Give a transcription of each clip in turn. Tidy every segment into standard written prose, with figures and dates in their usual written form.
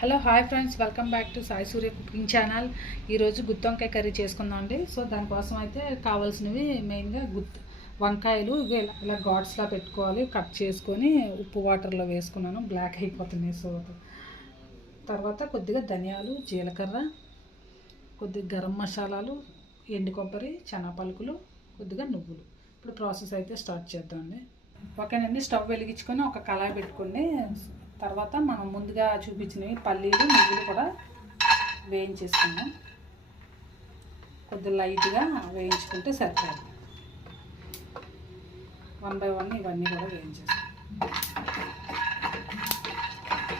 Hello hi friends, welcome back to Sai Surya cooking channel. ఈరోజు గుత్తి వంకాయ curry చేసుకుందాం అండి. సో దానికోసం అయితే కావాల్సినవి మెయిన్గా వంకాయలు ఇలా గాడ్స్లా పెట్టుకోవాలి. కట్ చేసుకొని ఉప్పు వాటర్లో వేసుకున్నాను, బ్లాక్ అయిపోతున్నాయి. సో తర్వాత కొద్దిగా ధనియాలు, జీలకర్ర, కొద్దిగా గరం మసాలాలు, ఎండు కొబ్బరి, పలుకులు, కొద్దిగా నువ్వులు. ఇప్పుడు ప్రాసెస్ అయితే స్టార్ట్ చేద్దామండి. ఓకేనండి, స్టవ్ వెలిగించుకొని ఒక కళాయి పెట్టుకోండి. తర్వాత మనం ముందుగా చూపించినవి పల్లీలు, నువ్వులు కూడా వేయించేసుకుందాం. కొద్దిగా లైట్గా వేయించుకుంటే సరిపోదు. 1 by 1 ఇవన్నీ కూడా వేయించేస్తాం.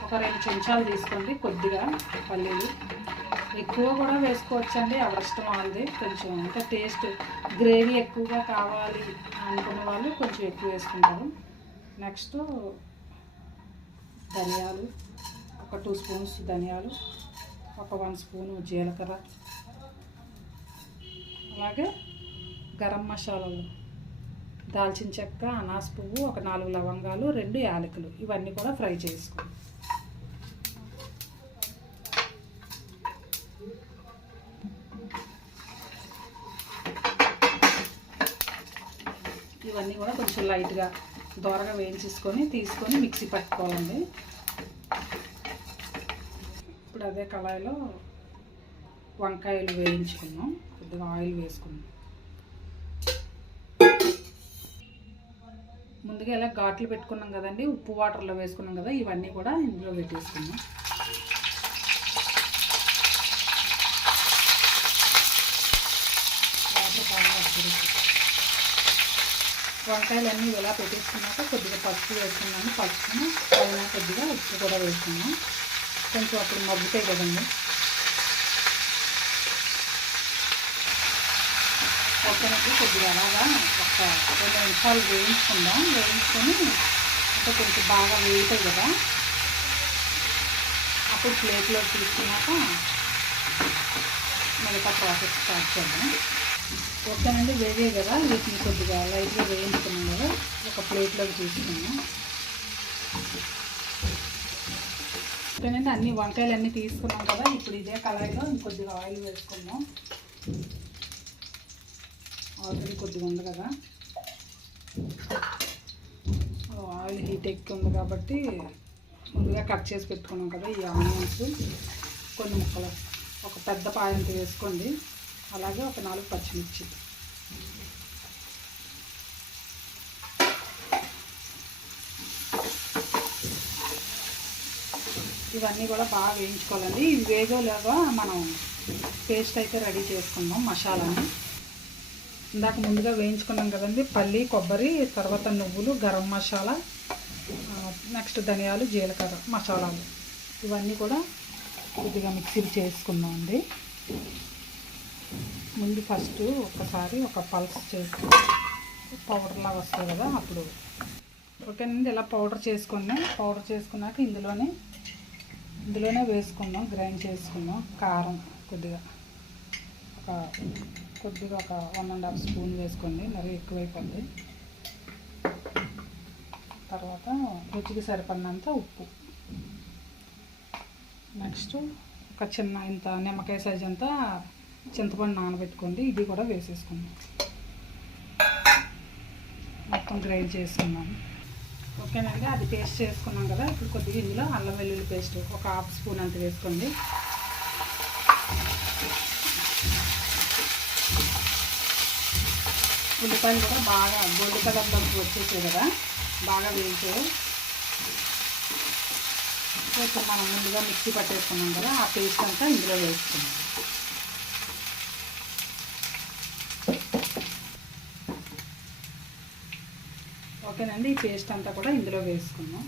ఒక 2 చెంచాలు తీసుకోండి. కొద్దిగా పల్లీలు, ఎక్కువ కూడా వేసుకోవచ్చండి, ఎవరిష్టం వాళ్ళది. కొంచెం అంటే టేస్ట్ గ్రేవీ ఎక్కువగా కావాలి అనుకునే వాళ్ళు కొంచెం ఎక్కువ వేసుకుంటారు. నెక్స్ట్ ధనియాలు, ఒక 2 స్పూన్స్ ధనియాలు, ఒక 1 స్పూను జీలకర్ర, అలాగే గరం మసాలాలు, దాల్చిన చెక్క, అనాస పువ్వు, ఒక 4 లవంగాలు, 2 యాలకులు, ఇవన్నీ కూడా ఫ్రై చేసుకోండి. ఇవన్నీ కూడా కొంచెం లైట్గా దోరగా వేయించేసుకొని తీసుకొని మిక్సీ పట్టుకోవాలండి. ఇప్పుడు అదే కళాయిలో వంకాయలు వేయించుకున్నాం. కొద్దిగా ఆయిల్ వేసుకున్నాం. ముందుగా ఇలా ఘాట్లు పెట్టుకున్నాం కదండి, ఉప్పు వాటర్లో వేసుకున్నాం కదా, ఇవన్నీ కూడా ఇందులో పెట్టేసుకున్నాం. వంకాయలన్నీ ఇలా పెట్టేసుకున్నాక కొద్దిగా పసుపు వేసుకున్నాము. పసుపును పైన కొద్దిగా ఉప్పు కూడా వేసుకున్నాం. కొంచెం అప్పుడు మగ్గుతాయి కదండి. పక్కనకి కొద్దిగా అలాగా ఒక 2 నిమిషాలు వేయించుకుందాం. వేయించుకొని అంటే కొంచెం బాగా వేగుతాయి కదా, అప్పుడు ప్లేట్లో తీసుకున్నాక మిగతా ప్రాసెస్ స్టార్ట్ చేద్దాం. ఓకేనండి, వేగే కదా, వీటిని కొద్దిగా లైట్గా వేయించుకున్నాం కదా, ఒక ప్లేట్లోకి తీసుకున్నాం. ఓకేనండి, అన్ని వంకాయలు అన్నీ తీసుకున్నాం కదా, ఇప్పుడు ఇదే కళాయిలో ఇంకొద్దిగా ఆయిల్ వేసుకుందాం. ఆల్రెడీ కొద్దిగా ఉంది కదా, ఆయిల్ హీట్ ఎక్కువ ఉంది కాబట్టి ముందుగా కట్ చేసి పెట్టుకున్నాం కదా ఈ ఆనియన్స్ కొన్ని ముక్కలు, ఒక పెద్ద పాయంత వేసుకోండి. అలాగే ఒక 4 పచ్చిమిర్చి, ఇవన్నీ కూడా బాగా వేయించుకోవాలండి. ఇవి వేగోలాగా మనం పేస్ట్ అయితే రెడీ చేసుకుందాం. మసాలాని ఇందాక ముందుగా వేయించుకున్నాం కదండి, పల్లి, కొబ్బరి, తర్వాత నువ్వులు, గరం మసాలా, నెక్స్ట్ ధనియాలు, జీలకర్ర మసాలాలు, ఇవన్నీ కూడా కొద్దిగా మిక్సీ చేసుకుందామండి. ముందు ఫస్ట్ ఒకసారి ఒక పల్స్ చేసి పౌడర్ లాగా వస్తుంది కదా అప్పుడు. ఓకేనండి, ఇలా పౌడర్ చేసుకున్నాక ఇందులోనే వేసుకుందాం, గ్రైండ్ చేసుకుందాం. కారం కొద్దిగా ఒక 1.5 స్పూన్ వేసుకోండి, మరీ ఎక్కువైపోద్ది. తర్వాత రుచికి సరిపడినంత ఉప్పు. నెక్స్ట్ ఒక చిన్న ఇంత నిమ్మకాయ సైజ్ అంతా చింతపండు నానబెట్టుకోండి, ఇది కూడా వేసేసుకుందాం. మొత్తం గ్రైండ్ చేసుకున్నాం. ఓకేనండి, అది పేస్ట్ చేసుకున్నాం కదా, ఇప్పుడు కొద్దిగా ఇందులో అల్లం వెల్లుల్లి పేస్ట్ ఒక 1/2 స్పూన్ అంత వేసుకోండి. ఉల్లిపాయలు కూడా బాగా గోల్డ్ కలర్లోకి వచ్చేసాయి కదా, బాగా వేయించాయి. ఇప్పుడు మనం ముందుగా మిక్సీ పట్టేసుకున్నాం కదా, ఆ పేస్ట్ అంతా ఇందులో వేసుకున్నాం. ఓకేనండి, ఈ పేస్ట్ అంతా కూడా ఇందులో వేసుకున్నాం.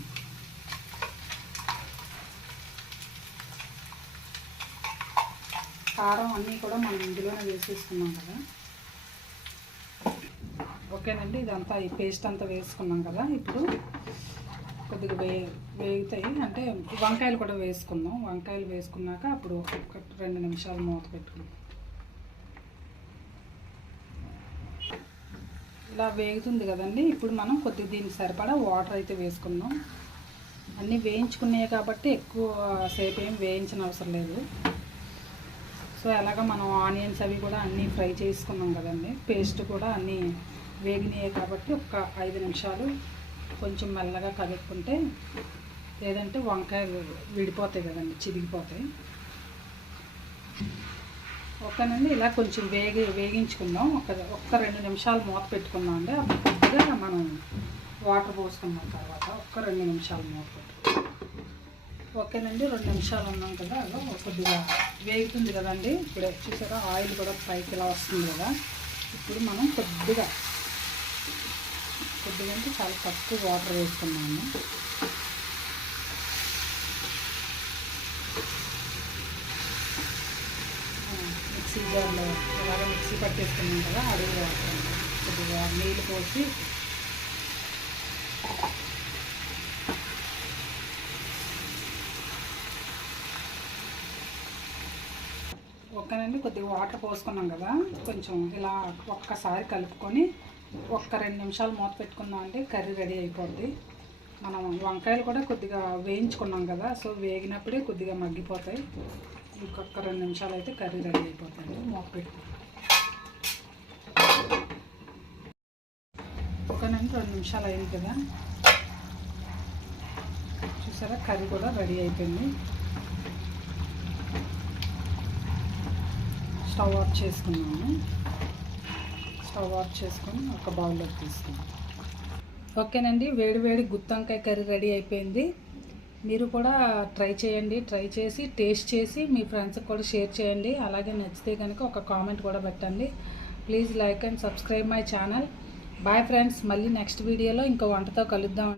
కారం అన్నీ కూడా మనం ఇందులోనే వేసేసుకున్నాం కదా. ఓకేనండి, ఇదంతా ఈ పేస్ట్ అంతా వేసుకున్నాం కదా, ఇప్పుడు కొద్దిగా వేగుతాయి అంటే వంకాయలు కూడా వేసుకుందాం. వంకాయలు వేసుకున్నాక అప్పుడు ఒక 2 నిమిషాలు మూత పెట్టుకుందాం. ఇలా వేగుతుంది కదండి, ఇప్పుడు మనం కొద్దిగా దీనికి సరిపడా వాటర్ అయితే వేసుకుందాం. అన్నీ వేయించుకున్నాయి కాబట్టి ఎక్కువ సేపు ఏం వేయించిన అవసరం లేదు. సో ఎలాగ మనం ఆనియన్స్ అవి కూడా అన్నీ ఫ్రై చేసుకున్నాం కదండి, పేస్ట్ కూడా అన్నీ వేగినాయి కాబట్టి ఒక 5 నిమిషాలు కొంచెం మెల్లగా కలుపుకుంటే, లేదంటే వంకాయ విడిపోతాయి కదండి, చిరిగిపోతాయి. ఓకేనండి, ఇలా కొంచెం వేగించుకుందాం. ఒక్క 2 నిమిషాలు మూత పెట్టుకుందాం అండి. అప్పుడు కొద్దిగా మనం వాటర్ పోసుకున్నాం తర్వాత ఒక్క 2 నిమిషాలు మూత పెట్టుకుందాం. ఓకేనండి, 2 నిమిషాలు ఉన్నాం కదా, అలా కొద్దిగా వేగుతుంది కదండి. ఇప్పుడే చూసారా ఆయిల్ కూడా పైకి ఇలా వస్తుంది కదా. ఇప్పుడు మనం కొద్దిగా అంటే చాలా తక్కువ వాటర్ వేసుకున్నాము. మిక్సీ జార్లో ఇలాగ మిక్సీ పట్టేసుకున్నాం కదా, అడుగు వేస్తాము. కొద్దిగా నీళ్ళు పోసి ఓకేనండి, కొద్దిగా వాటర్ పోసుకున్నాం కదా, కొంచెం ఇలా ఒక్కసారి కలుపుకొని ఒక్క 2 నిమిషాలు మూత పెట్టుకున్నాం అంటే కర్రీ రెడీ అయిపోద్ది. మనం వంకాయలు కూడా కొద్దిగా వేయించుకున్నాం కదా, సో వేగినప్పుడే కొద్దిగా మగ్గిపోతాయి. ఇంకొక 2 నిమిషాలు అయితే కర్రీ రెడీ అయిపోతుంది. మూత పెట్టుకుంటాం. ఓకేనండి, 2 నిమిషాలు అయింది కదా, చూసారా కర్రీ కూడా రెడీ అయిపోయింది. స్టవ్ ఆఫ్ చేసుకున్నాము. స్టవ్ ఆఫ్ చేసుకొని ఒక బౌల్లోకి తీసుకున్నాం. ఓకేనండి, వేడి గుత్తి వంకాయ కర్రీ రెడీ అయిపోయింది. మీరు కూడా ట్రై చేయండి. ట్రై చేసి టేస్ట్ చేసి మీ ఫ్రెండ్స్కి కూడా షేర్ చేయండి. అలాగే నచ్చితే కనుక ఒక కామెంట్ కూడా పెట్టండి. Please like and subscribe my channel. Bye friends, మళ్ళీ నెక్స్ట్ వీడియోలో ఇంకో వంటతో కలుద్దాం.